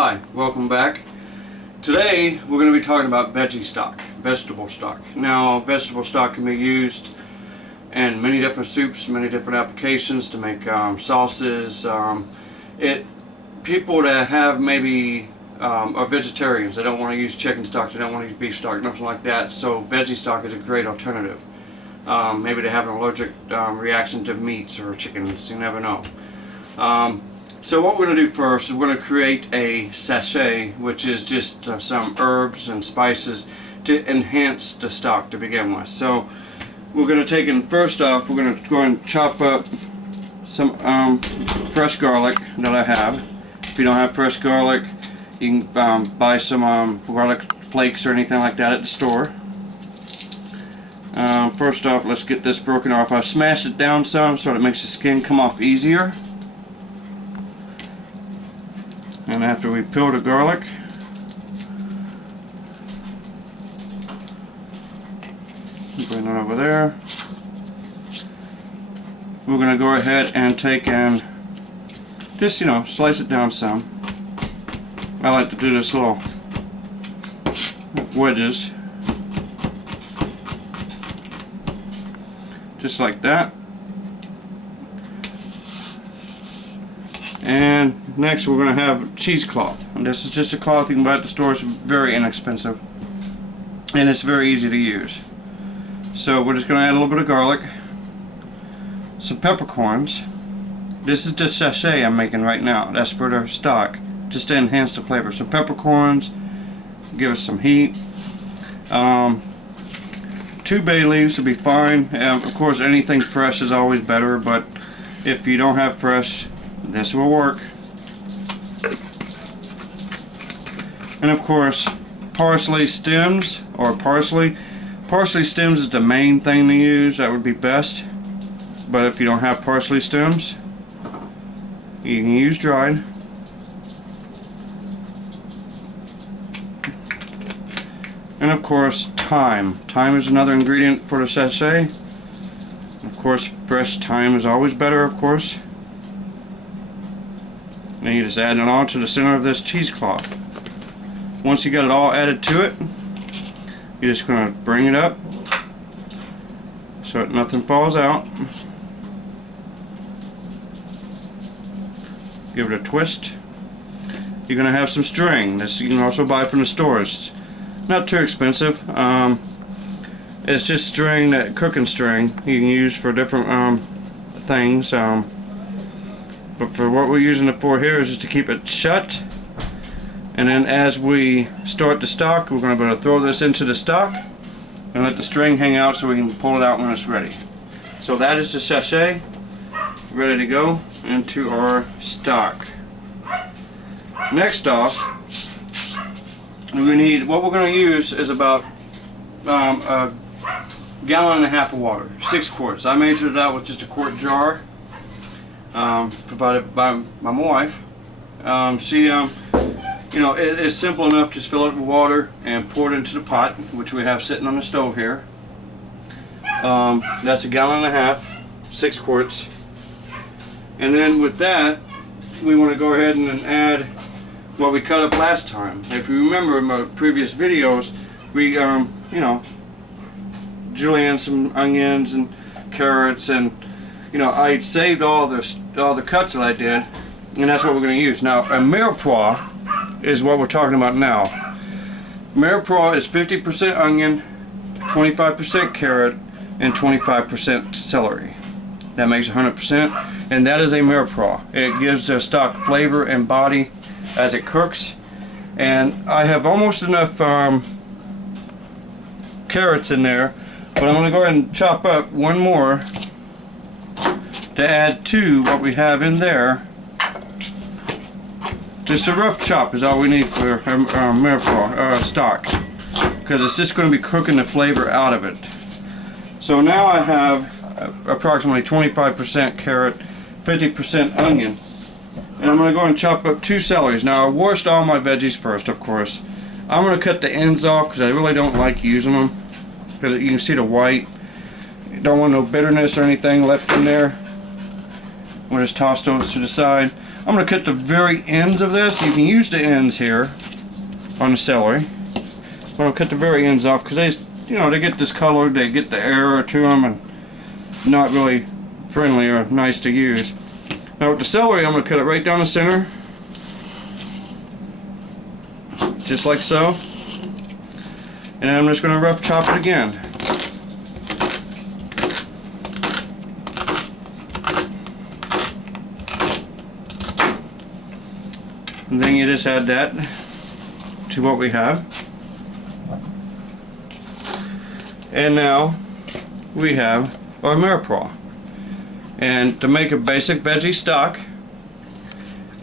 Hi, welcome back. Today we're going to be talking about veggie stock, vegetable stock. Now, vegetable stock can be used in many different soups, many different applications to make sauces. People that have maybe are vegetarians, they don't want to use chicken stock, they don't want to use beef stock, nothing like that. So veggie stock is a great alternative. Maybe they have an allergic reaction to meats or chickens, you never know. So what we're going to do first is we're going to create a sachet, which is just some herbs and spices to enhance the stock to begin with. So we're going to take in, first off, we're going to go and chop up some fresh garlic that I have. If you don't have fresh garlic, you can buy some garlic flakes or anything like that at the store. First off, let's get this broken off. I've smashed it down some so it makes the skin come off easier. And after we peel the garlic, bring it over there. We're going to go ahead and take and just, slice it down some. I like to do this little wedges, just like that. And next we're going to have cheesecloth, and this is just a cloth you can buy at the store. It's very inexpensive and it's very easy to use. So we're just going to add a little bit of garlic, some peppercorns. This is the sachet I'm making right now. That's for the stock, just to enhance the flavor. Some peppercorns, give us some heat. 2 bay leaves will be fine. Of course, anything fresh is always better, but if you don't have fresh, this will work. And of course, parsley stems or parsley. Parsley stems is the main thing to use. That would be best. But if you don't have parsley stems, you can use dried. And of course, thyme. Thyme is another ingredient for the sachet. Of course, fresh thyme is always better, of course. And you just add it on to the center of this cheesecloth. Once you got it all added to it, you're just going to bring it up so that nothing falls out. Give it a twist. You're going to have some string. This you can also buy from the stores. Not too expensive. It's just string, that cooking string you can use for different things. But for what we're using it for here is just to keep it shut. And then as we start the stock, we're going to be able to throw this into the stock and let the string hang out so we can pull it out when it's ready. So that is the sachet ready to go into our stock. Next off, we need, what we're going to use is about a gallon and a half of water, 6 quarts. I measured it out with just a quart jar. Provided by my wife. It's simple enough. Just fill it with water and pour it into the pot, which we have sitting on the stove here. That's a gallon and a half, 6 quarts. And then with that, we want to go ahead and add what we cut up last time. If you remember in my previous videos, we julienne some onions and carrots, and I saved all the cuts that I did, and that's what we're going to use. Now, a mirepoix is what we're talking about now. Mirepoix is 50% onion, 25% carrot, and 25% celery. That makes 100%, and that is a mirepoix. It gives the stock flavor and body as it cooks. And I have almost enough carrots in there, but I'm going to go ahead and chop up one more to add to what we have in there. Just a rough chop is all we need for mirepoix stock, because it's just going to be cooking the flavor out of it. So now I have approximately 25% carrot, 50% onion, and I'm going to go and chop up 2 celeries. Now, I washed all my veggies first, of course. I'm going to cut the ends off because I really don't like using them, because you can see the white. You don't want no bitterness or anything left in there. We'll just toss those to the side. I'm going to cut the very ends of this. You can use the ends here on the celery. But I'll cut the very ends off because they, you know, they get discolored, they get the air to them, and not really friendly or nice to use. Now with the celery, I'm going to cut it right down the center, just like so. And I'm just going to rough chop it again. And then you just add that to what we have. And now we have our mirepoix. And to make a basic veggie stock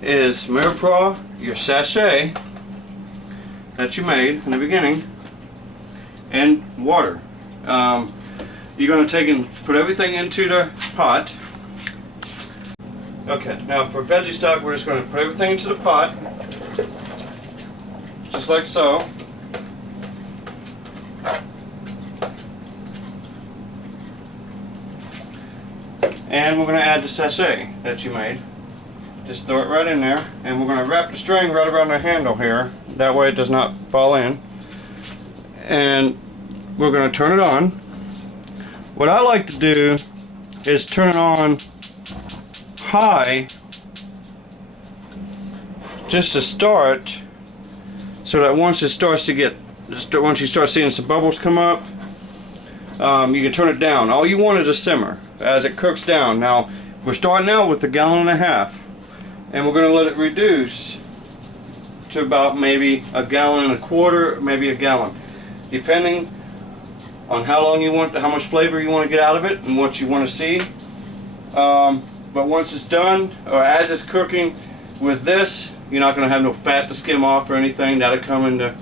is mirepoix, your sachet that you made in the beginning, and water. You're going to take and put everything into the pot. Okay, now for veggie stock, we're just going to put everything into the pot, just like so. And we're going to add the sachet that you made. Just throw it right in there, and we're going to wrap the string right around the handle here. That way it does not fall in. And we're going to turn it on. What I like to do is turn it on high just to start, so that once it starts to get, once you start seeing some bubbles come up, you can turn it down. All you want is a simmer as it cooks down. Now we're starting out with 1.5 gallons, and we're going to let it reduce to about maybe 1.25 gallons, maybe 1 gallon, depending on how long you want, how much flavor you want to get out of it, and what you want to see. But once it's done, or as it's cooking with this, you're not going to have no fat to skim off or anything. That'll come in the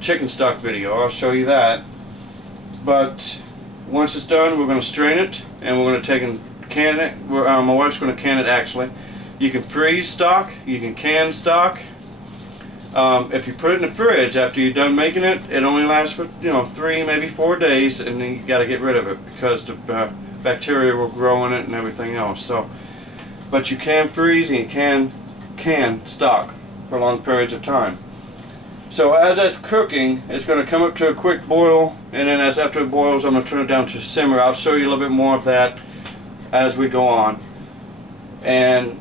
chicken stock video. I'll show you that. But once it's done, we're going to strain it, and we're going to take and can it. My wife's going to can it actually. You can freeze stock, you can can stock. If you put it in the fridge after you're done making it, it only lasts for 3, maybe 4 days, and then you got to get rid of it because the bacteria will grow in it and everything else. So, but you can freeze and you can stock for long periods of time. So as that's cooking, it's going to come up to a quick boil, and then after it boils, I'm going to turn it down to simmer. I'll show you a little bit more of that as we go on. And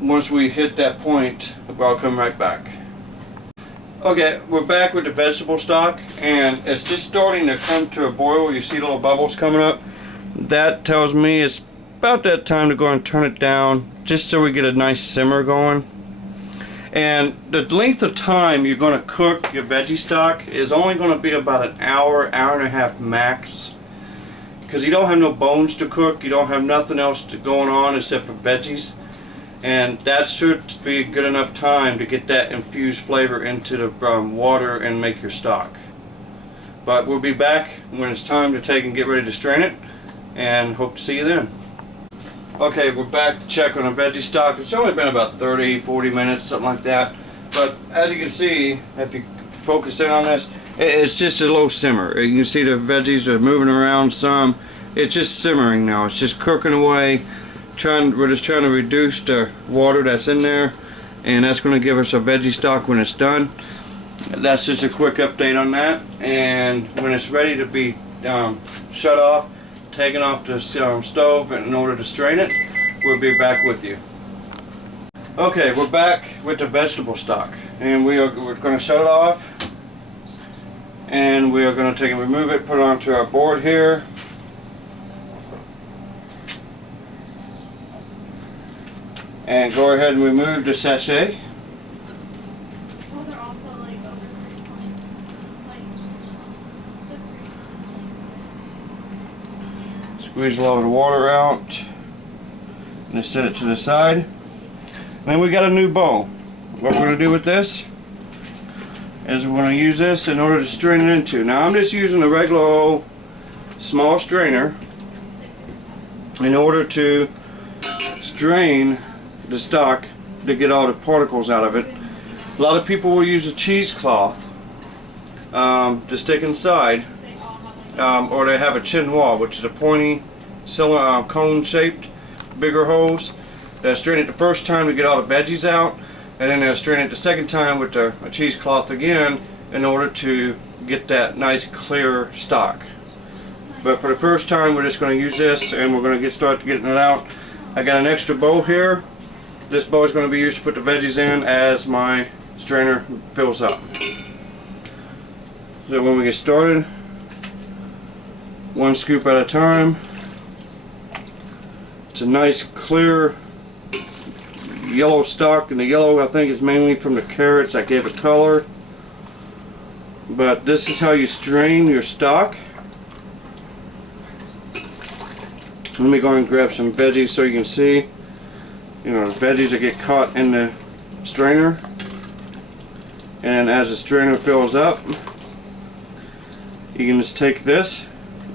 once we hit that point, I'll come right back. Okay, we're back with the vegetable stock, and it's just starting to come to a boil. You see little bubbles coming up. That tells me it's about that time to go and turn it down, just so we get a nice simmer going. And the length of time you're going to cook your veggie stock is only going to be about an hour, hour and a half max, because you don't have no bones to cook, you don't have nothing else going on except for veggies, and that should be good enough time to get that infused flavor into the water and make your stock. But we'll be back when it's time to take and get ready to strain it, and hope to see you then. Okay, we're back to check on the veggie stock. It's only been about 30-40 minutes, something like that. But as you can see, if you focus in on this, it's just a low simmer. You can see the veggies are moving around some. It's just simmering now. It's just cooking away. We're just trying to reduce the water that's in there, and that's going to give us a veggie stock when it's done. That's just a quick update on that. And when it's ready to be shut off, taken off the stove in order to strain it, we'll be back with you. Okay, we're back with the vegetable stock, and we're going to shut it off, and we are going to take and remove it, put it onto our board here, and go ahead and remove the sachet. Well, they're also like overnight ones, like the grease. Squeeze a lot of the water out, and just set it to the side. Then we got a new bowl. What we're going to do with this is we're going to use this in order to strain it into. Now I'm just using a regular old small strainer in order to strain the stock to get all the particles out of it. A lot of people will use a cheesecloth to stick inside, or they have a chinois, which is a pointy cone shaped, bigger holes. They'll strain it the first time to get all the veggies out, and then they'll strain it the second time with a cheesecloth again in order to get that nice clear stock. But for the first time, we're just going to use this, and we're going to start getting it out. I got an extra bowl here. This bowl is going to be used to put the veggies in as my strainer fills up. So when we get started, 1 scoop at a time. It's a nice clear yellow stock, and the yellow I think is mainly from the carrots. I gave it color. But this is how you strain your stock. Let me go and grab some veggies so you can see, the veggies that get caught in the strainer. And as the strainer fills up, you can just take this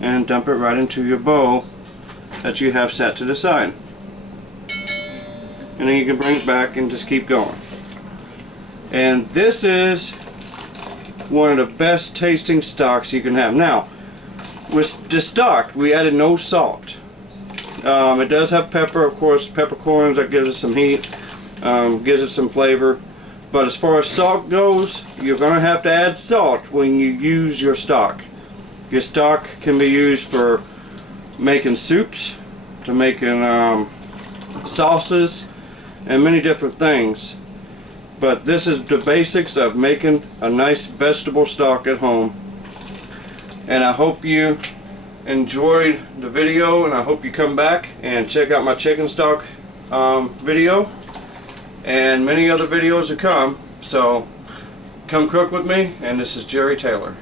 and dump it right into your bowl that you have set to the side. And then you can bring it back and just keep going. And this is one of the best tasting stocks you can have. Now, with the stock, we added no salt. It does have pepper, of course, peppercorns that gives it some heat, gives it some flavor. But as far as salt goes, you're going to have to add salt when you use your stock. Your stock can be used for making soups, to making sauces, and many different things. But this is the basics of making a nice vegetable stock at home. And I hope you enjoyed the video, and I hope you come back and check out my chicken stock video and many other videos to come. So come cook with me, and this is Jerry Taylor.